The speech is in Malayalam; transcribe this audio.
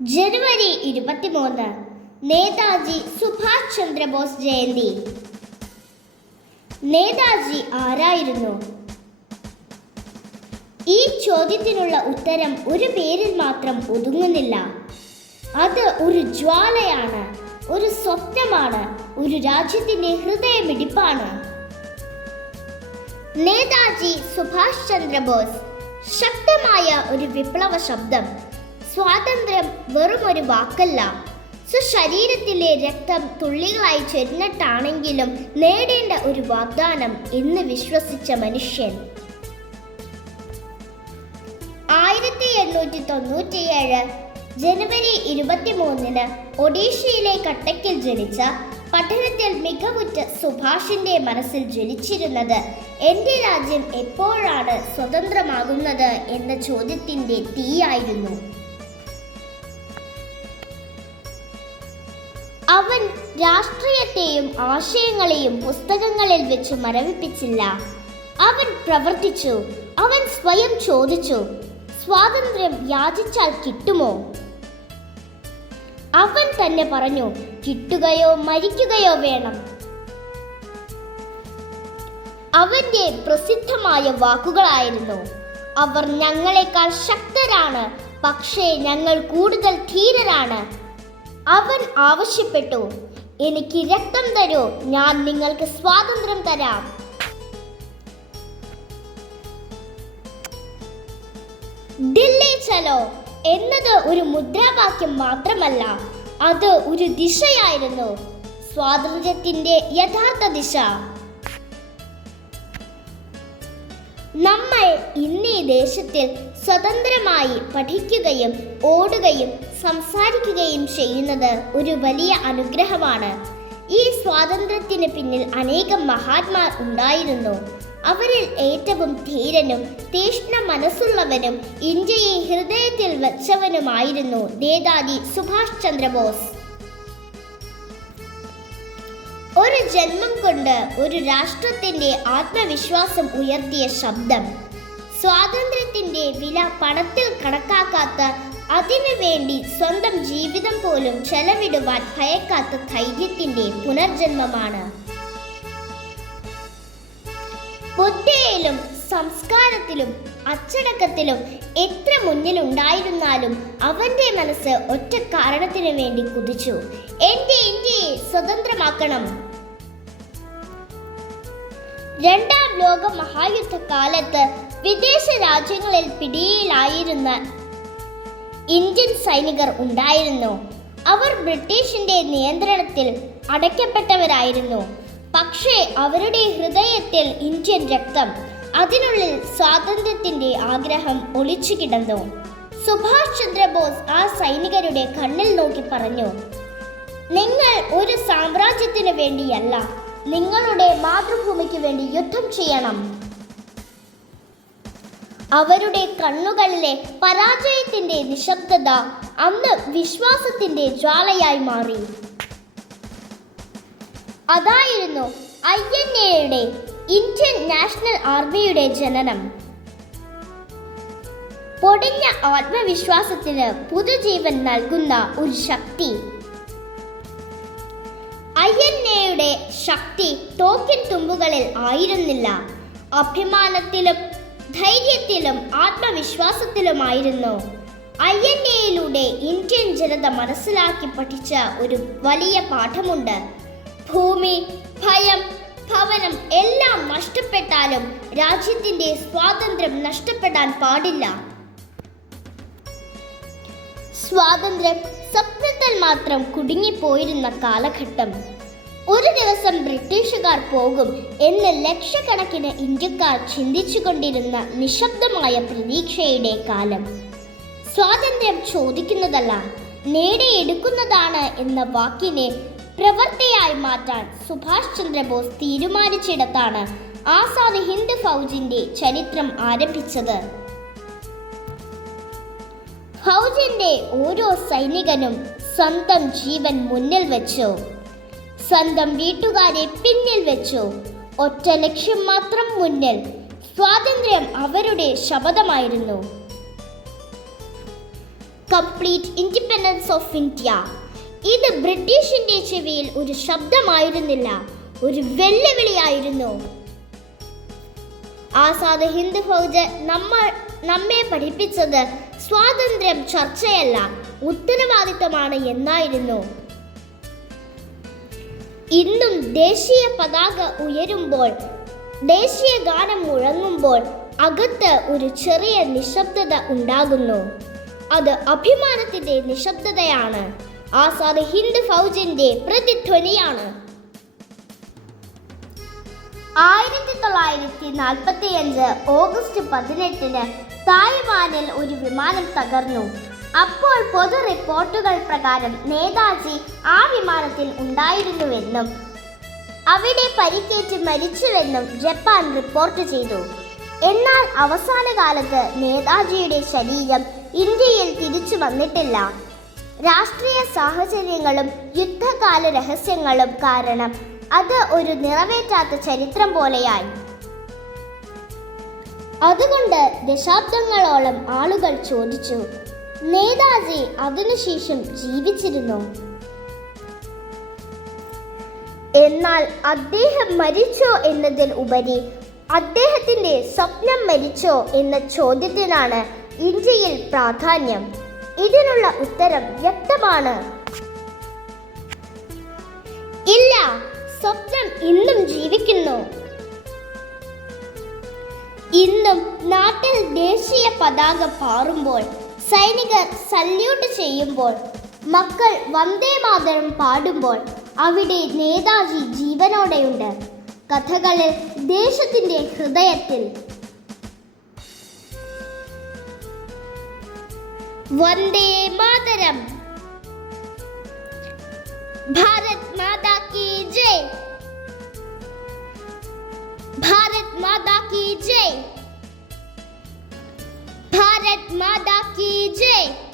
ജനുവരി ഇരുപത്തിമൂന്ന് നേതാജി സുഭാഷ് ചന്ദ്രബോസ് ജയന്തി. നേതാജി ആരായിരുന്നു? ഈ ചോദ്യത്തിനുള്ള ഉത്തരം ഒരു പേരിൽ മാത്രം ഒതുങ്ങുന്നില്ല. അത് ഒരു ജ്വാലയാണ് ഒരു സ്വപ്നമാണ് ഒരു രാജ്യത്തിന്റെ ഹൃദയമിടിപ്പാണ്. നേതാജി സുഭാഷ് ചന്ദ്രബോസ് ശക്തമായ ഒരു വിപ്ലവ ശബ്ദം. സ്വാതന്ത്ര്യം വെറും ഒരു വാക്കല്ല. സ്വശരീരത്തിലെ രക്തം തുള്ളികളായി ചെരിഞ്ഞിട്ടാണെങ്കിലും നേടേണ്ട ഒരു വാഗ്ദാനം എന്ന് വിശ്വസിച്ച മനുഷ്യൻ. ആയിരത്തി എണ്ണൂറ്റി തൊണ്ണൂറ്റിയേഴ് ജനുവരി ഇരുപത്തിമൂന്നിന് ഒഡീഷയിലെ കട്ടക്കിൽ ജനിച്ച പഠനത്തിൽ മികവുറ്റ സുഭാഷിന്റെ മനസ്സിൽ ജനിച്ചിരുന്നത് എന്റെ രാജ്യം എപ്പോഴാണ് സ്വതന്ത്രമാകുന്നത് എന്ന ചോദ്യത്തിന്റെ തീയായിരുന്നു. അവൻ രാഷ്ട്രീയത്തെയും ആശയങ്ങളെയും പുസ്തകങ്ങളിൽ വെച്ച് മരവിപ്പിച്ചില്ല. അവൻ പ്രവർത്തിച്ചു. അവൻ സ്വയം ചോദിച്ചു സ്വാതന്ത്ര്യം യാചിച്ചാൽ കിട്ടുമോ? അവൻ തന്നെ പറഞ്ഞു കിട്ടുകയോ മരിക്കുകയോ വേണം. അവന്റെ പ്രസിദ്ധമായ വാക്കുകളായിരുന്നു അവർ ഞങ്ങളെക്കാൾ ശക്തരാണ് പക്ഷേ ഞങ്ങൾ കൂടുതൽ ധീരരാണ്. അവൻ ആവശ്യപ്പെട്ടു. എനിക്ക് രക്തം തരൂ. ഞാൻ നിങ്ങൾക്ക് സ്വാതന്ത്ര്യം തരാം. ദില്ലി ചലോ. എന്നത് ഒരു മുദ്രാവാക്യം മാത്രമല്ല അത് ഒരു ദിശയായിരുന്നു. സ്വാതന്ത്ര്യത്തിന്റെ യഥാർത്ഥ ദിശ. നമ്മൾ ഇന്ന് ദേശത്തിൽ സ്വതന്ത്രമായി പഠിക്കുകയും ഓടുകയും സംസാരിക്കുകയും ചെയ്യുന്നത് ഒരു വലിയ അനുഗ്രഹമാണ്. ഈ സ്വാതന്ത്ര്യത്തിന് പിന്നിൽ അനേകം മഹാത്മാർ ഉണ്ടായിരുന്നു. അവരിൽ ഏറ്റവും ധീരനും തീഷ്ണ മനസ്സുള്ളവനും ഇന്ത്യയെ ഹൃദയത്തിൽ വച്ചവനുമായിരുന്നു നേതാജി സുഭാഷ് ചന്ദ്രബോസ്. ഒരു ജന്മം കൊണ്ട് ഒരു രാഷ്ട്രത്തിന്റെ ആത്മവിശ്വാസം ഉയർത്തിയ ശബ്ദം. സ്വാതന്ത്ര്യത്തിന്റെ വില പണത്തിൽ കണക്കാക്കാത്ത അതിനു വേണ്ടി സ്വന്തം ജീവിതം പോലും ചെലവിടുവാൻ ഭയക്കാത്ത ധൈര്യത്തിന്റെ പുനർജന്മമാണ്. ബുദ്ധിയിലും സംസ്കാരത്തിലും അച്ചടക്കത്തിലും എത്ര മുന്നിലുണ്ടായിരുന്നാലും അവന്റെ മനസ്സ് ഒറ്റ കാരണത്തിനു വേണ്ടി കുതിച്ചു. എന്റെ ഇന്ത്യയെ സ്വതന്ത്രമാക്കണം. രണ്ടാം ലോക മഹായുദ്ധകാലത്ത് വിദേശ രാജ്യങ്ങളിൽ പിടിയിലായിരുന്ന ഇന്ത്യൻ സൈനികർ ഉണ്ടായിരുന്നു. അവർ ബ്രിട്ടീഷിന്റെ നിയന്ത്രണത്തിൽ അടയ്ക്കപ്പെട്ടവരായിരുന്നു. പക്ഷേ അവരുടെ ഹൃദയത്തിൽ ഇന്ത്യൻ രക്തം അതിനുള്ളിൽ സ്വാതന്ത്ര്യത്തിന്റെ ആഗ്രഹം ഒളിച്ചു കിടന്നു. സുഭാഷ് ചന്ദ്രബോസ് ആ സൈനികരുടെ കണ്ണിൽ നോക്കി പറഞ്ഞു നിങ്ങൾ ഒരു സാമ്രാജ്യത്തിനു വേണ്ടിയല്ല നിങ്ങളുടെ മാതൃഭൂമിക്ക് വേണ്ടി യുദ്ധം ചെയ്യണം. അവരുടെ കണ്ണുകളിലെ പരാജയത്തിന്റെ നിശബ്ദത അന്ന് വിശ്വാസത്തിന്റെ ജ്വാലയായി മാറി. അതായിരുന്നു ഐ എൻ എയുടെ ഇന്ത്യൻ നാഷണൽ ആർമിയുടെ ജനനം. പൊടിഞ്ഞ ആത്മവിശ്വാസത്തിന് പുതുജീവൻ നൽകുന്ന ഒരു ശക്തി. ഐ എൻ എയുടെ ശക്തി ടോക്കിൻ തുമ്പുകളിൽ ആയിരുന്നില്ല. അഭിമാനത്തിലും ധൈര്യത്തിലും ആത്മവിശ്വാസത്തിലുമായിരുന്നു. ഐ എൻ എയിലൂടെ ഇന്ത്യൻ ജനത മനസ്സിലാക്കി പഠിച്ച ഒരു വലിയ പാഠമുണ്ട്. ഭൂമി ഭയം ഭവനം എല്ലാം നഷ്ടപ്പെട്ടാലും രാജ്യത്തിന്റെ സ്വാതന്ത്ര്യം നഷ്ടപ്പെടാൻ പാടില്ല. സ്വാതന്ത്ര്യം സ്വപ്നത്തിൽ മാത്രം കുടുങ്ങിപ്പോയിരുന്ന കാലഘട്ടം ബ്രിട്ടീഷുകാർ പോകും എന്ന് ലക്ഷക്കണക്കിന് ഇന്ത്യക്കാർ ചിന്തിച്ചുകൊണ്ടിരുന്ന നിശബ്ദമായ പ്രതീക്ഷയുടെ കാലം. സ്വാതന്ത്ര്യം ചോദിക്കുന്നതല്ല നേടിയെടുക്കുന്നതാണ് എന്ന വാക്കിനെ പ്രവൃത്തിയായി മാറ്റാൻ സുഭാഷ് ചന്ദ്രബോസ് തീരുമാനിച്ചിടത്താണ് ആസാദ് ഹിന്ദ് ഫൗജിന്റെ ചരിത്രം ആരംഭിച്ചത്. ഫൗജിന്റെ ഓരോ സൈനികനും സ്വന്തം ജീവൻ മുന്നിൽ വെച്ചു. സ്വന്തം വീട്ടുകാരെ പിന്നിൽ വെച്ചു. ഒറ്റ ലക്ഷ്യം മാത്രം മുന്നിൽ സ്വാതന്ത്ര്യം അവരുടെ ശപഥമായിരുന്നു. കംപ്ലീറ്റ് ഇൻഡിപെൻഡൻസ് ഓഫ് ഇന്ത്യ ഇത് ബ്രിട്ടീഷിന്റെ ചെവിയിൽ ഒരു ശബ്ദമായിരുന്നില്ല ഒരു വെല്ലുവിളിയായിരുന്നു. ആസാദ് ഹിന്ദ് ഫൗജ് നമ്മൾ നമ്മെ പഠിപ്പിച്ചത് സ്വാതന്ത്ര്യം ചർച്ചയല്ല ഉത്തരവാദിത്തമാണ് എന്നായിരുന്നു. ഇന്നും ദേശീയ പതാക ഉയരുമ്പോൾ ദേശീയ ഗാനം മുഴങ്ങുമ്പോൾ അകത്ത് ഒരു ചെറിയ നിശബ്ദത ഉണ്ടാകുന്നു. അത് അഭിമാനത്തിന്റെ നിശബ്ദതയാണ്. ആസാദ് ഹിന്ദ് ഫൗജിന്റെ പ്രതിധ്വനിയാണ്. ആയിരത്തി തൊള്ളായിരത്തി നാൽപ്പത്തി അഞ്ച് ഓഗസ്റ്റ് പതിനെട്ടിന് തായ്വാനിൽ ഒരു വിമാനം തകർന്നു. അപ്പോൾ പൊതു റിപ്പോർട്ടുകൾ പ്രകാരം നേതാജി ആ വിമാനത്തിൽ ഉണ്ടായിരുന്നുവെന്നും അവിടെ പരിക്കേറ്റ് മരിച്ചുവെന്നും ജപ്പാൻ റിപ്പോർട്ട് ചെയ്തു. എന്നാൽ അവസാന കാലത്ത് നേതാജിയുടെ ശരീരം ഇന്ത്യയിൽ തിരിച്ചു വന്നിട്ടില്ല. രാഷ്ട്രീയ സാഹചര്യങ്ങളും യുദ്ധകാല രഹസ്യങ്ങളും കാരണം അത് ഒരു നിറവേറ്റാത്ത ചരിത്രം പോലെയായി. അതുകൊണ്ട് ദശാബ്ദങ്ങളോളം ആളുകൾ ചോദിച്ചു നേതാജി അതിനുശേഷം ജീവിച്ചിരുന്നു? എന്നാൽ അദ്ദേഹം മരിച്ചോ എന്നതിൽ ഉപരി അദ്ദേഹത്തിന്റെ സ്വപ്നം മരിച്ചോ എന്ന ചോദ്യത്തിനാണ് ഇന്ത്യയിൽ പ്രാധാന്യം. ഇതിനുള്ള ഉത്തരം വ്യക്തമാണ്. ഇല്ല സ്വപ്നം ഇന്നും ജീവിക്കുന്നു. ഇന്നും നാട്ടിൽ ദേശീയ പതാക പാറുമ്പോൾ സൈനികർ സല്യൂട്ട് ചെയ്യുമ്പോൾ മക്കൾ വന്ദേ മാതരം പാടുമ്പോൾ അവിടെ നേതാജി ജീവനോടെയുണ്ട്. കഥകളിൽ ദേശത്തിന്റെ ഹൃദയത്തിൽ. വന്ദേ മാതരം. ഭാരത് മാതാ കി ജയ്. ഭാരത് മാതാ കി ജയ്. ભારત માતા કી જય.